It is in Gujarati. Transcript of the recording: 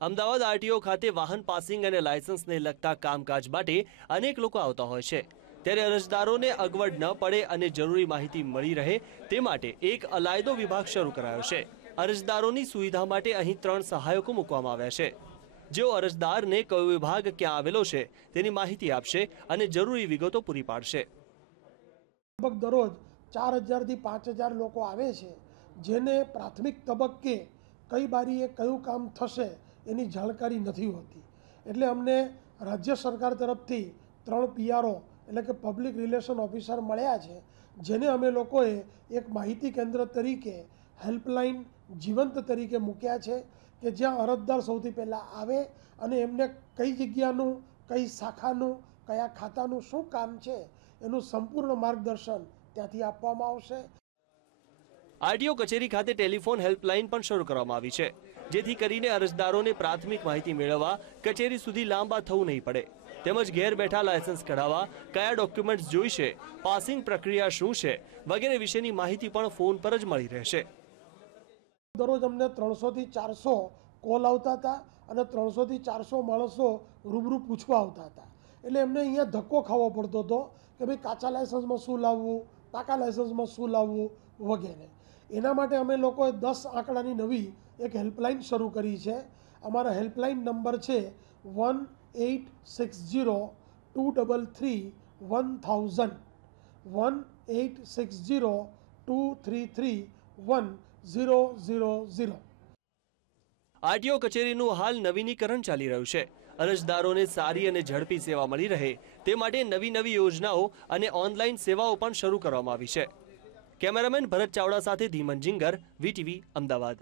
અમદાવાદ આરટીઓ ખાતે વાહન પાસિંગ અને લાયસન્સને લગતા કામકાજ માટે અનેક લોકો આવતા હોય છે. ત્યારે અરજદારોને અગવડ ન પડે અને જરૂરી માહિતી મળી રહે તે માટે એક અલાયદો વિભાગ શરૂ કરાયો છે. અરજદારોની સુવિધા માટે અહીં ત્રણ સહાયકો મૂકવામાં આવ્યા છે. જેઓ અરજદારને કયો વિભાગ ક્યાં આવેલો છે તેની માહિતી આપશે અને જરૂરી વિગતો પૂરી પાડશે. લગભગ દરરોજ ચાર હજારથી પાંચ હજાર લોકો આવે છે, જેને પ્રાથમિક તબક્કે કઈ બારીએ કયું કામ થશે એની જાણકારી નથી હોતી. એટલે અમને રાજ્ય સરકાર તરફથી ત્રણ પીઆરઓ એટલે કે પબ્લિક રિલેશન ઓફિસર મળ્યા છે, જેને અમે લોકોએ એક માહિતી કેન્દ્ર તરીકે હેલ્પલાઇન જીવંત તરીકે મૂક્યા છે કે જ્યાં અરજદાર સૌથી પહેલાં આવે અને એમને કઈ જગ્યાનું, કઈ શાખાનું, કયા ખાતાનું શું કામ છે, એનું સંપૂર્ણ માર્ગદર્શન ત્યાંથી આપવામાં આવશે. આરટીઓ કચેરી ખાતે ટેલિફોન હેલ્પલાઇન પણ શરૂ કરવામાં આવી છે. જેથી કરીને અરજદારોને પ્રાથમિક માહિતી મેળવવા કચેરી સુધી લાંબા થવું નહીં પડે. તેમજ ઘેર બેઠા લાયસન્સ કઢાવવા કયા ડોક્યુમેન્ટ્સ જોઈશે, પાસિંગ પ્રક્રિયા શું છે, વગેરે વિશેની માહિતી પણ ફોન પર જ મળી રહેશે. દરરોજ અમને ત્રણસોથી ચારસો કોલ આવતા હતા અને ત્રણસોથી ચારસો માણસો રૂબરૂ પૂછવા આવતા હતા. એટલે એમને અહીંયા ધક્કો ખાવો પડતો હતો કે ભાઈ કાચા લાયસન્સમાં શું લાવવું, પાકા લાયસન્સમાં શું લાવવું વગેરે. એના માટે અમે લોકોએ દસ આંકડાની નવી એક હેલ્પલાઇન શરૂ કરી છે. અમારા હેલ્પલાઇન નંબર છે one eight six zero two double three one thousand. One eight six zero two three three one zero zero zero. RTO કચેરીનું હાલ નવીનીકરણ ચાલી રહ્યું છે. અરજદારોને સારી અને ઝડપી સેવા મળી રહે તે માટે નવી નવી યોજનાઓ અને ઓનલાઈન સેવાઓ પણ શરૂ કરવામાં આવી છે. કેમેરામેન ભરત ચાવડા સાથે ધીમન જિંગર વીટીવી અમદાવાદ.